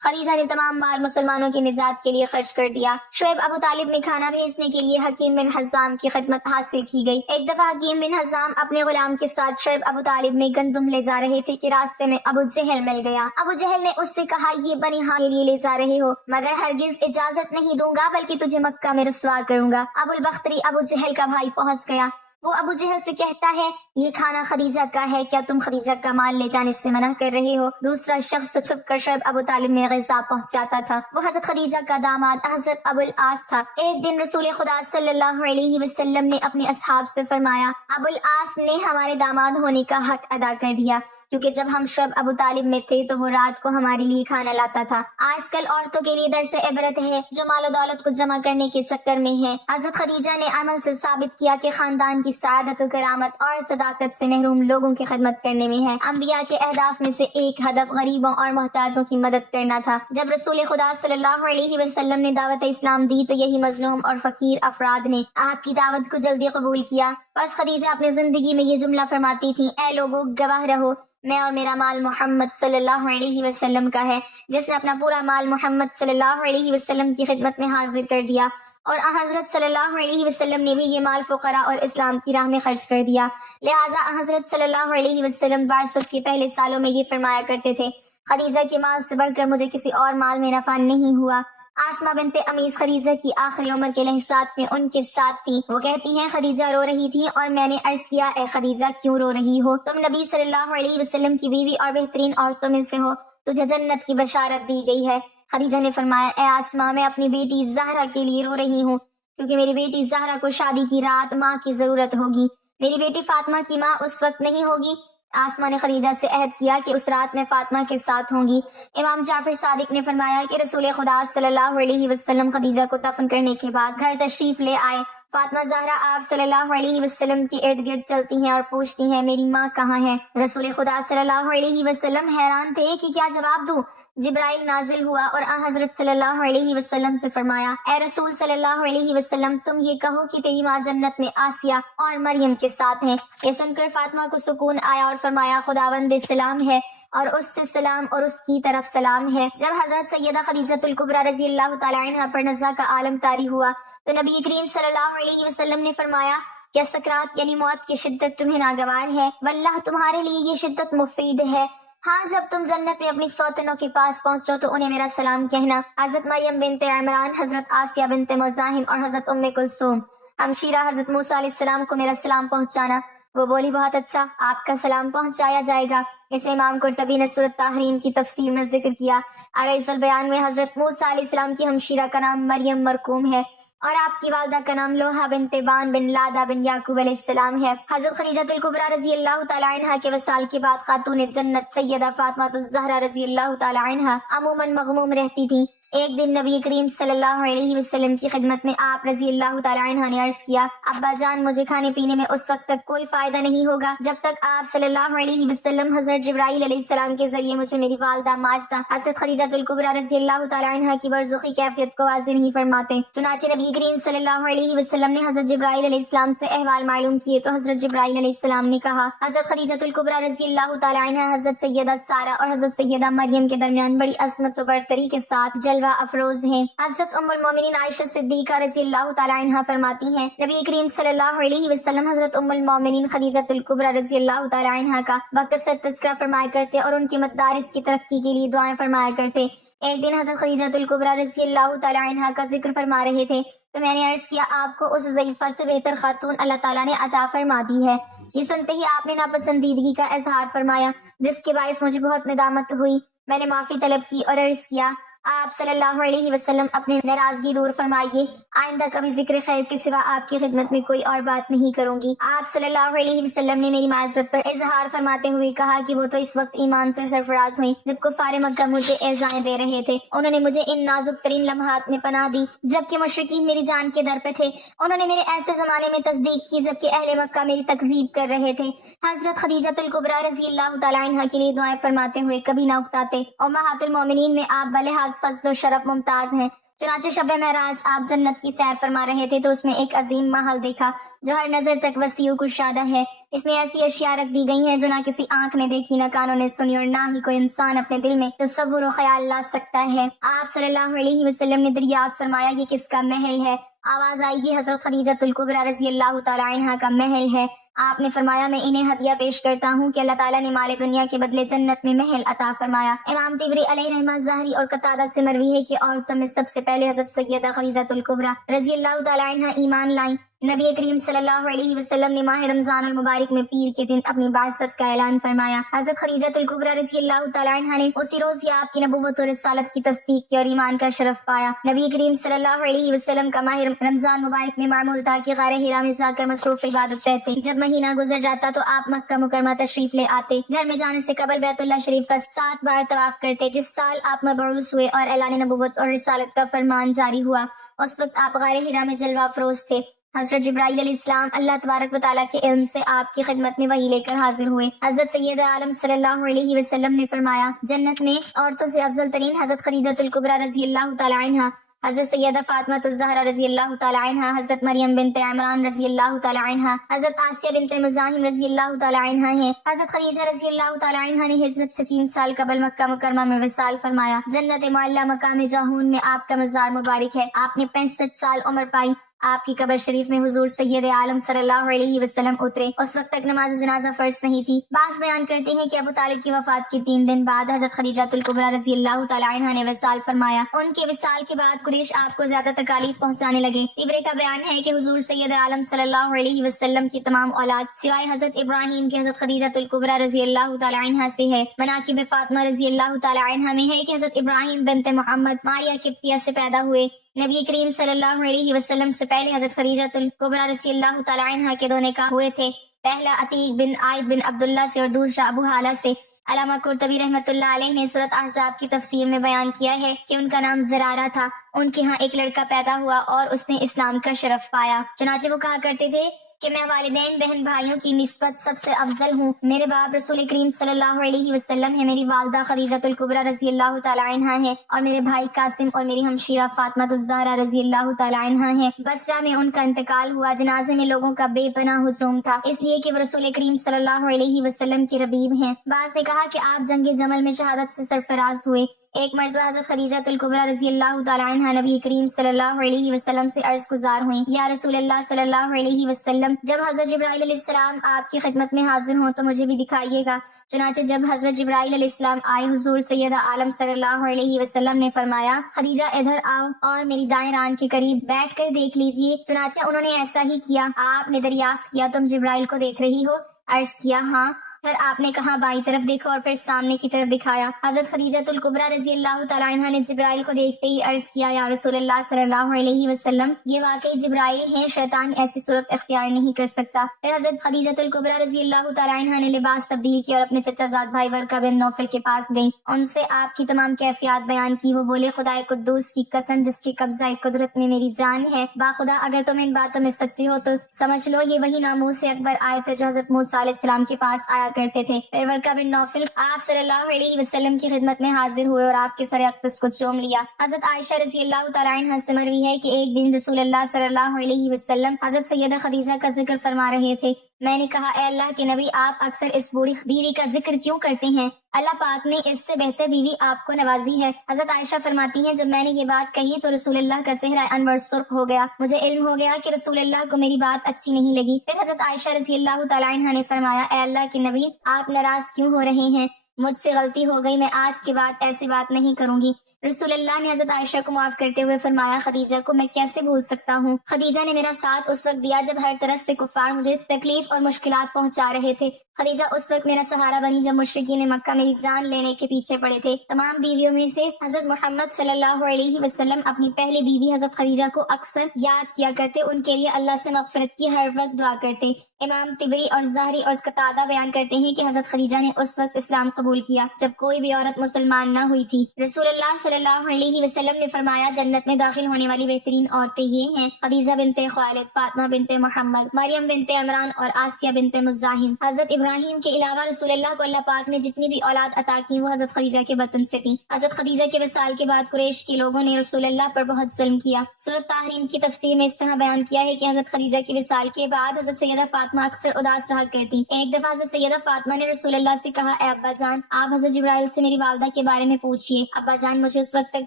خدیجہ نے تمام مال مسلمانوں کی نجات کے لیے خرچ کر دیا۔ شعیب ابو طالب میں کھانا بھیجنے کے لیے حکیم بن حزام کی خدمت حاصل کی گئی۔ ایک دفعہ حکیم بن حزام اپنے غلام کے ساتھ شعیب ابو طالب میں گندم لے جا رہے تھے کہ راستے میں ابو جہل مل گیا۔ ابو جہل نے اس سے کہا، یہ بنی ہاں کے لیے لے جا رہے ہو، مگر ہرگز اجازت نہیں دوں گا بلکہ تجھے مکہ میں رسوا کروں گا۔ ابو البختری ابو جہل کا بھائی پہنچ گیا۔ وہ ابو جہل سے کہتا ہے، یہ کھانا خدیجہ کا ہے، کیا تم خدیجہ کا مال لے جانے سے منع کر رہے ہو؟ دوسرا شخص چھپ کر شعیب ابو طالب میں غذا پہنچاتا تھا۔ وہ حضرت خدیجہ کا داماد حضرت ابو العاص تھا۔ ایک دن رسول خدا صلی اللہ علیہ وسلم نے اپنے اصحاب سے فرمایا، ابو العاص نے ہمارے داماد ہونے کا حق ادا کر دیا، کیونکہ جب ہم شعیب ابو طالب میں تھے تو وہ رات کو ہمارے لیے کھانا لاتا تھا۔ آج کل عورتوں کے لیے درس عبرت ہے جو مال و دولت کو جمع کرنے کے چکر میں ہیں۔ حضرت خدیجہ نے عمل سے ثابت کیا کہ خاندان کی سعادت و کرامت اور صداقت سے محروم لوگوں کی خدمت کرنے میں ہے۔ انبیاء کے اہداف میں سے ایک ہدف غریبوں اور محتاجوں کی مدد کرنا تھا۔ جب رسول خدا صلی اللہ علیہ وسلم نے دعوت اسلام دی تو یہی مظلوم اور فقیر افراد نے آپ کی دعوت کو جلدی قبول کیا۔ بس خدیجہ اپنی زندگی میں یہ جملہ فرماتی تھی، اے لوگو گواہ رہو، میں اور میرا مال محمد صلی اللہ علیہ وسلم کا ہے۔ جس نے اپنا پورا مال محمد صلی اللہ علیہ وسلم کی خدمت میں حاضر کر دیا، اور حضرت صلی اللہ علیہ وسلم نے بھی یہ مال فقراء اور اسلام کی راہ میں خرچ کر دیا۔ لہٰذا حضرت صلی اللہ علیہ وسلم بعثت کے پہلے سالوں میں یہ فرمایا کرتے تھے، خدیجہ کے مال سے بڑھ کر مجھے کسی اور مال میں نفع نہیں ہوا۔ آسمہ بنت امیس خدیجہ کی آخری عمر کے لحظات میں ان کے ساتھ تھی۔ وہ کہتی ہیں، خدیجہ رو رہی تھی اور میں نے عرض کیا، اے خدیجہ کیوں رو رہی ہو؟ تم نبی صلی اللہ علیہ وسلم کی بیوی اور بہترین عورتوں میں سے ہو، تجھے جنت کی بشارت دی گئی ہے۔ خدیجہ نے فرمایا، اے آسمہ، میں اپنی بیٹی زہرا کے لیے رو رہی ہوں، کیونکہ میری بیٹی زہرا کو شادی کی رات ماں کی ضرورت ہوگی، میری بیٹی فاطمہ کی ماں اس وقت نہیں ہوگی۔ آسمہ نے خدیجہ سے عہد کیا کہ اس رات میں فاطمہ کے ساتھ ہوں گی۔ امام جعفر صادق نے فرمایا کہ رسول خدا صلی اللہ علیہ وسلم خدیجہ کو دفن کرنے کے بعد گھر تشریف لے آئے۔ فاطمہ زہرا آپ صلی اللہ علیہ وسلم کے ارد گرد چلتی ہیں اور پوچھتی ہیں، میری ماں کہاں ہے؟ رسول خدا صلی اللہ علیہ وسلم حیران تھے کہ کیا جواب دوں۔ جبرائیل نازل ہوا اور حضرت صلی اللہ علیہ وسلم سے فرمایا، اے رسول صلی اللہ علیہ وسلم، تم یہ کہو کہ تیری ماں جنت میں آسیہ اور مریم کے ساتھ ہیں۔ یہ سن کر فاطمہ کو سکون آیا اور فرمایا، خداوند سلام ہے اور اس سے سلام اور اس کی طرف سلام ہے۔ جب حضرت سیدہ خدیجہ الکبریٰ رضی اللہ تعالی عنہا پر نزا کا عالم طاری ہوا تو نبی کریم صلی اللہ علیہ وسلم نے فرمایا، کیا سکرات یعنی موت کی شدت تمہیں ناگوار ہے؟ واللہ تمہارے لیے یہ شدت مفید ہے۔ ہاں، جب تم جنت میں اپنی سوتنوں کے پاس پہنچو تو انہیں میرا سلام کہنا۔ حضرت مریم بنت عمران، حضرت آسیہ بنت مزاحم اور حضرت ام کلثوم ہمشیرہ حضرت موسیٰ علیہ السلام کو میرا سلام پہنچانا۔ وہ بولی، بہت اچھا، آپ کا سلام پہنچایا جائے گا۔ اسے امام قرطبی نے سورۃ تحریم کی تفسیر میں ذکر کیا۔ عریض البیان میں حضرت موسیٰ علیہ السلام کی ہمشیرہ کا نام مریم مرقوم ہے اور آپ کی والدہ کا نام لوحہ بنت بان بن لادہ بن یعقوب علیہ السلام ہے۔ حضرت خدیجہ الکبریٰ رضی اللہ تعالی عنہا کے وصال کے بعد خاتون جنت سیدہ فاطمہ الزہرا رضی اللہ تعالی عنہا عموماً مغموم رہتی تھی۔ ایک دن نبی کریم صلی اللہ علیہ وسلم کی خدمت میں آپ رضی اللہ تعالی عنہ نے عرض کیا، ابا جان، مجھے کھانے پینے میں اس وقت تک کوئی فائدہ نہیں ہوگا جب تک آپ صلی اللہ علیہ وسلم حضرت جبرائیل علیہ السلام کے ذریعے مجھے میری والدہ ماجدہ حضرت خدیجہ الکبریٰ رضی اللہ تعالی عنہ کی برزخی کیفیت کو واضح نہیں فرماتے۔ چنانچہ نبی کریم صلی اللہ علیہ وسلم نے حضرت جبرائیل علیہ السلام سے احوال معلوم کیے تو حضرت جبرائیل علیہ السلام نے کہا، حضرت خدیجہ الکبریٰ رضی اللہ تعالی عنہ حضرت سیدہ سارہ اور حضرت سیدہ مریم کے درمیان بڑی عظمت و برتری کے ساتھ جلوہ افروز ہیں۔ حضرت ام المومنین عائشہ صدیقہ رضی اللہ تعالی عنہا فرماتی ہیں، نبی کریم صلی اللہ علیہ وسلم حضرت ام المومنین خدیجہ الکبریٰ رضی اللہ تعالی عنہا کا بکثرت تذکرہ فرمایا کرتے اور ان کی مدارس کی ترقی کے لیے دعائیں فرمایا کرتے۔ ایک دن حضرت خدیجہ الکبریٰ رضی اللہ تعالی عنہا کا ذکر فرما رہے تھے تو میں نے عرض کیا، آپ کو اس ضعیفہ سے بہتر خاتون اللہ تعالیٰ نے عطا فرما دی ہے۔ یہ سنتے ہی آپ نے ناپسندیدگی کا اظہار فرمایا، جس کے باعث مجھے بہت ندامت ہوئی۔ میں نے معافی طلب کی اور عرض کیا، آپ صلی اللہ علیہ وسلم اپنی ناراضگی دور فرمائیے، آئندہ کبھی ذکر خیر کے سوا آپ کی خدمت میں کوئی اور بات نہیں کروں گی۔ آپ صلی اللہ علیہ وسلم نے میری معذرت پر اظہار فرماتے ہوئے کہا کہ وہ تو اس وقت ایمان سے سرفراز ہوئی جب کفار مکہ مجھے ایذائیں دے رہے تھے۔ انہوں نے مجھے ان نازک ترین لمحات میں پناہ دی جبکہ مشرکین میری جان کے در پہ تھے۔ انہوں نے میرے ایسے زمانے میں تصدیق کی جبکہ اہل مکہ میری تکذیب کر رہے تھے۔ حضرت خدیجہ الکبریٰ رضی اللہ تعالی عنہا کے لیے دعائیں فرماتے ہوئے کبھی نہ اکتاتے۔ امہات المومنین میں آپ بلحاظ فضل و شرف ممتاز ہیں۔ چنانچہ شب معراج آپ جنت کی سیر فرما رہے تھے تو اس میں ایک عظیم محل دیکھا جو ہر نظر تک وسیع و کشادہ ہے۔ اس میں ایسی اشیاء رکھ دی گئی ہیں جو نہ کسی آنکھ نے دیکھی، نہ کانوں نے سنی، اور نہ ہی کوئی انسان اپنے دل میں تصور و خیال لا سکتا ہے۔ آپ صلی اللہ علیہ وسلم نے دریافت فرمایا یہ کس کا محل ہے؟ آواز آئی یہ حضرت خدیجہ الکبریٰ رضی اللہ تعالی عنہا کا محل ہے۔ آپ نے فرمایا میں انہیں ہدیہ پیش کرتا ہوں کہ اللہ تعالیٰ نے مال دنیا کے بدلے جنت میں محل عطا فرمایا۔ امام طبری علیہ رحمہ ظاہری اور قتادہ سے مروی ہے کہ عورتوں میں سب سے پہلے حضرت سیدہ خدیجہ الکبریٰ رضی اللہ تعالی عنہا ایمان لائیں۔ نبی کریم صلی اللہ علیہ وسلم نے ماہ رمضان المبارک میں پیر کے دن اپنی بعثت کا اعلان فرمایا۔ حضرت خدیجہ الکبریٰ رضی اللہ تعالی عنہا نے اسی روز ہی آپ کی نبوت اور رسالت کی تصدیق کی اور ایمان کا شرف پایا۔ نبی کریم صلی اللہ علیہ وسلم کا ماہ رمضان مبارک میں معمول تھا کہ غار حرا میں جا کر مصروف عبادت رہتے۔ جب مہینہ گزر جاتا تو آپ مکہ مکرمہ تشریف لے آتے۔ گھر میں جانے سے قبل بیت اللہ شریف کا 7 بار طواف کرتے۔ جس سال آپ مبعوث ہوئے اور اعلان نبوت اور رسالت کا فرمان جاری ہوا اس وقت آپ غار حرا میں جلوہ افروز تھے۔ حضرت جبرائیل علیہ السلام اللہ تبارک و تعالیٰ کے علم سے آپ کی خدمت میں وحی لے کر حاضر ہوئے۔ حضرت سید عالم صلی اللہ علیہ وسلم نے فرمایا جنت میں عورتوں سے افضل ترین حضرت خدیجہ الکبریٰ رضی اللہ تعالی عنہا، حضرت سیدہ فاطمہ الزہرا رضی اللہ تعالی عنہا، حضرت مریم بنت عمران رضی اللہ تعالی عنہا، حضرت آسیہ بنت مزاحم رضی اللہ تعالی عنہا ہیں۔ حضرت خدیجہ رضی اللہ تعالی عنہا نے ہجرت سے 3 سال قبل مکہ مکرمہ میں وصال فرمایا۔ جنت معلیٰ مقام جاہون میں آپ کا مزار مبارک ہے۔ آپ نے 65 سال عمر پائی۔ آپ کی قبر شریف میں حضور سید عالم صلی اللہ علیہ وسلم اترے۔ اس وقت تک نماز جنازہ فرض نہیں تھی۔ بعض بیان کرتے ہیں کہ ابو طالب کی وفات کے 3 دن بعد حضرت خدیجہ الکبریٰ رضی اللہ تعالی عنہا نے وصال فرمایا۔ ان کے وصال کے بعد قریش آپ کو زیادہ تکالیف پہنچانے لگے۔ طبری کا بیان ہے کہ حضور سید عالم صلی اللہ علیہ وسلم کی تمام اولاد سوائے حضرت ابراہیم کے حضرت خدیجہ الکبریٰ رضی اللہ تعالی عنہا سے ہے۔ مناقب فاطمہ رضی اللہ تعالی عنہا میں ہے کہ حضرت ابراہیم بنت محمد ماریہ قبطیہ سے پیدا ہوئے۔ نبی کریم صلی اللہ علیہ وسلم سے پہلے حضرت خدیجہ الکبریٰ رضی اللہ تعالی عنہا کے 2 نکاح ہوئے تھے، پہلا عتیق بن عائد بن عبداللہ سے اور دوسرا ابو حالہ سے۔ علامہ قرطبی رحمۃ اللہ علیہ نے سورۃ احزاب کی تفسیر میں بیان کیا ہے کہ ان کا نام زرارہ تھا۔ ان کے ہاں ایک لڑکا پیدا ہوا اور اس نے اسلام کا شرف پایا۔ چنانچہ وہ کہا کرتے تھے کہ میں والدین بہن بھائیوں کی نسبت سب سے افضل ہوں۔ میرے باپ رسول کریم صلی اللہ علیہ وسلم ہے، میری والدہ خدیجہ الکبریٰ رضی اللہ تعالی عنہا ہے، اور میرے بھائی قاسم اور میری ہمشیرہ فاطمہ الزہرا رضی اللہ تعالی عنہا ہے۔ بصرہ میں ان کا انتقال ہوا۔ جنازے میں لوگوں کا بے پناہ ہجوم تھا، اس لیے کہ وہ رسول کریم صلی اللہ علیہ وسلم کے ربیب ہیں۔ بعض نے کہا کہ آپ جنگ جمل میں شہادت سے سرفراز ہوئے۔ ایک مرتبہ حضرت خدیجہ الکبریٰ رضی اللہ تعالی عنہا نبی کریم صلی اللہ علیہ وسلم سے عرض گزار ہوئیں، یا رسول اللہ صلی اللہ علیہ وسلم جب حضرت جبرائیل علیہ السلام آپ کی خدمت میں حاضر ہوں تو مجھے بھی دکھائیے گا۔ چنانچہ جب حضرت جبرائیل علیہ السلام آئے حضور سیدہ عالم صلی اللہ علیہ وسلم نے فرمایا خدیجہ ادھر آؤ اور میری دائیں ران کے قریب بیٹھ کر دیکھ لیجیے۔ چنانچہ انہوں نے ایسا ہی کیا۔ آپ نے دریافت کیا تم جبرائیل کو دیکھ رہی ہو؟ عرض کیا ہاں۔ پھر آپ نے کہا بائیں طرف دیکھو، اور پھر سامنے کی طرف دکھایا۔ حضرت خدیجہ الکبریٰ رضی اللہ تعالی عنہا نے جبرائیل کو دیکھتے ہی عرض کیا یا رسول اللہ صلی اللہ علیہ وسلم یہ واقعی جبرائیل ہیں، شیطان ایسی صورت اختیار نہیں کر سکتا۔ پھر حضرت خدیجہ الکبریٰ رضی اللہ تعالی عنہا نے لباس تبدیل کیا اور اپنے چچا زاد بھائی ورقہ بن نوفل کے پاس گئیں۔ ان سے آپ کی تمام کیفیات بیان کی۔ وہ بولے خدائے قدوس کی قسم جس کے قبضہ قدرت میں میری جان ہے، باخدا اگر تم ان باتوں میں سچی ہو تو سمجھ لو یہ وہی ناموس اکبر آئے تھے جو حضرت موسیٰ علیہ السلام کے پاس آیا کرتے تھے۔ پھر ورقہ بن نوفل آپ صلی اللہ علیہ وسلم کی خدمت میں حاضر ہوئے اور آپ کے سر اقدس کو چوم لیا۔ حضرت عائشہ رضی اللہ تعالی عنہا سے مروی ہے کہ ایک دن رسول اللہ صلی اللہ علیہ وسلم حضرت سیدہ خدیجہ کا ذکر فرما رہے تھے۔ میں نے کہا اے اللہ کے نبی آپ اکثر اس بوڑھی بیوی کا ذکر کیوں کرتے ہیں؟ اللہ پاک نے اس سے بہتر بیوی آپ کو نوازی ہے۔ حضرت عائشہ فرماتی ہیں جب میں نے یہ بات کہی تو رسول اللہ کا چہرہ انور سرخ ہو گیا۔ مجھے علم ہو گیا کہ رسول اللہ کو میری بات اچھی نہیں لگی۔ پھر حضرت عائشہ رضی اللہ تعالی عنہا نے فرمایا اے اللہ کے نبی آپ ناراض کیوں ہو رہے ہیں؟ مجھ سے غلطی ہو گئی، میں آج کے بعد ایسی بات نہیں کروں گی۔ رسول اللہ نے حضرت عائشہ کو معاف کرتے ہوئے فرمایا خدیجہ کو میں کیسے بھول سکتا ہوں؟ خدیجہ نے میرا ساتھ اس وقت دیا جب ہر طرف سے کفار مجھے تکلیف اور مشکلات پہنچا رہے تھے۔ خدیجہ اس وقت میرا سہارا بنی جب مشرکین مکہ میری جان لینے کے پیچھے پڑے تھے۔ تمام بیویوں میں سے حضرت محمد صلی اللہ علیہ وسلم اپنی پہلی بیوی حضرت خدیجہ کو اکثر یاد کیا کرتے، ان کے لیے اللہ سے مغفرت کی ہر وقت دعا کرتے۔ امام طبری اور ظاہری اور قتادہ بیان کرتے ہیں کہ حضرت خدیجہ نے اس وقت اسلام قبول کیا جب کوئی بھی عورت مسلمان نہ ہوئی تھی۔ رسول اللہ صلی اللہ علیہ وسلم نے فرمایا جنت میں داخل ہونے والی بہترین عورتیں یہ ہیں خدیجہ بنت خویلد، فاطمہ بنت محمد، مریم بنت عمران اور آسیہ بنت مزاحم۔ حضرت ابراہیم ابراہیم کے علاوہ رسول اللہ کو اللہ پاک نے جتنی بھی اولاد عطا کی وہ حضرت خدیجہ کے بطن سے تھی۔ حضرت خدیجہ کے وصال کے بعد قریش کے لوگوں نے رسول اللہ پر بہت ظلم کیا۔ سورۃ تحریم کی تفسیر میں اس طرح بیان کیا ہے کہ حضرت خدیجہ کے وصال کے بعد حضرت سیدہ فاطمہ اکثر اداس رہا کرتی۔ ایک دفعہ حضرت سیدہ فاطمہ نے رسول اللہ سے کہا، اے ابا جان، آپ حضرت جبرائیل سے میری والدہ کے بارے میں پوچھئے۔ ابا جان، مجھے اس وقت تک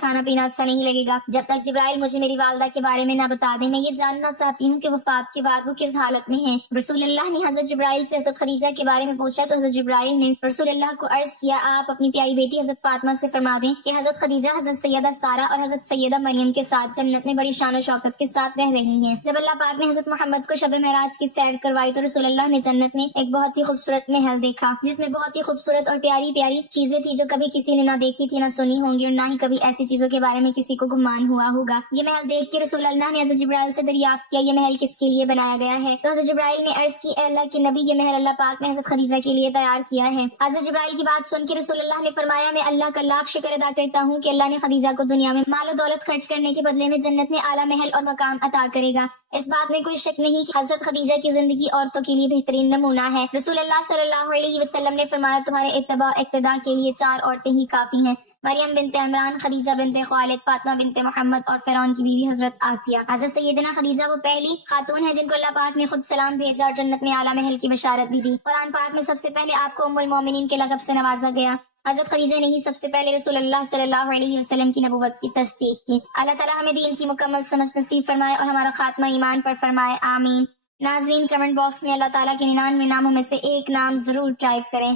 کھانا پینا اچھا نہیں لگے گا جب تک جبرائیل مجھے میری والدہ کے بارے میں نہ بتا دیں۔ میں یہ جاننا چاہتی ہوں کہ وفات کے بعد وہ کس حالت میں ہیں۔ رسول اللہ نے حضرت جبرائیل سے حضرت خدیجہ کے بارے میں پوچھا تو حضرت جبرائیل نے رسول اللہ کو عرض کیا، آپ اپنی پیاری بیٹی حضرت فاطمہ سے فرما دیں کہ حضرت خدیجہ حضرت سیدہ سارہ اور حضرت سیدہ مریم کے ساتھ جنت میں بڑی شان و شوکت کے ساتھ رہ رہی ہیں۔ جب اللہ پاک نے حضرت محمد کو شب معراج کی سیر کروائی تو رسول اللہ نے جنت میں ایک بہت ہی خوبصورت محل دیکھا جس میں بہت ہی خوبصورت اور پیاری پیاری چیزیں تھی جو کبھی کسی نے نہ دیکھی تھی، نہ سنی ہوں گی، اور نہ ہی کبھی ایسی چیزوں کے بارے میں کسی کو گمان ہوا ہوگا۔ یہ محل دیکھ کے رسول اللہ نے حضرت جبرائیل سے دریافت کیا، یہ محل کس کے لیے بنایا گیا ہے؟ تو حضرت جبرائیل نے عرض کی، اے اللہ کے نبی، یہ محل اللہ پاک نے حضرت خدیجہ کے لیے تیار کیا ہے۔ حضرت جبرائیل کی بات سن کے رسول اللہ نے فرمایا، میں اللہ کا لاکھ شکر ادا کرتا ہوں کہ اللہ نے خدیجہ کو دنیا میں مال و دولت خرچ کرنے کے بدلے میں جنت میں اعلیٰ محل اور مقام عطا کرے گا۔ اس بات میں کوئی شک نہیں کہ حضرت خدیجہ کی زندگی عورتوں کے لیے بہترین نمونہ ہے۔ رسول اللہ صلی اللہ علیہ وسلم نے فرمایا، تمہارے اتباع اقتداء کے لیے 4 عورتیں ہی کافی ہیں، مریم بنت عمران، خدیجہ بنت خوالد، فاطمہ بنت محمد اور فرعون کی بیوی حضرت آسیہ۔ حضرت سیدنا خدیجہ وہ پہلی خاتون ہے جن کو اللہ پاک نے خود سلام بھیجا اور جنت میں اعلیٰ محل کی بشارت بھی دی۔ قرآن پاک میں سب سے پہلے آپ کو ام المومنین کے لقب سے نوازا گیا۔ حضرت خدیجہ نے ہی سب سے پہلے رسول اللہ صلی اللہ علیہ وسلم کی نبوت کی تصدیق کی۔ اللہ تعالیٰ ہمیں دین کی مکمل سمجھ نصیب فرمائے اور ہمارا خاتمہ ایمان پر فرمائے، آمین۔ ناظرین، کمنٹ باکس میں اللہ تعالیٰ کے 99 ناموں میں سے ایک نام ضرور ٹائپ کریں۔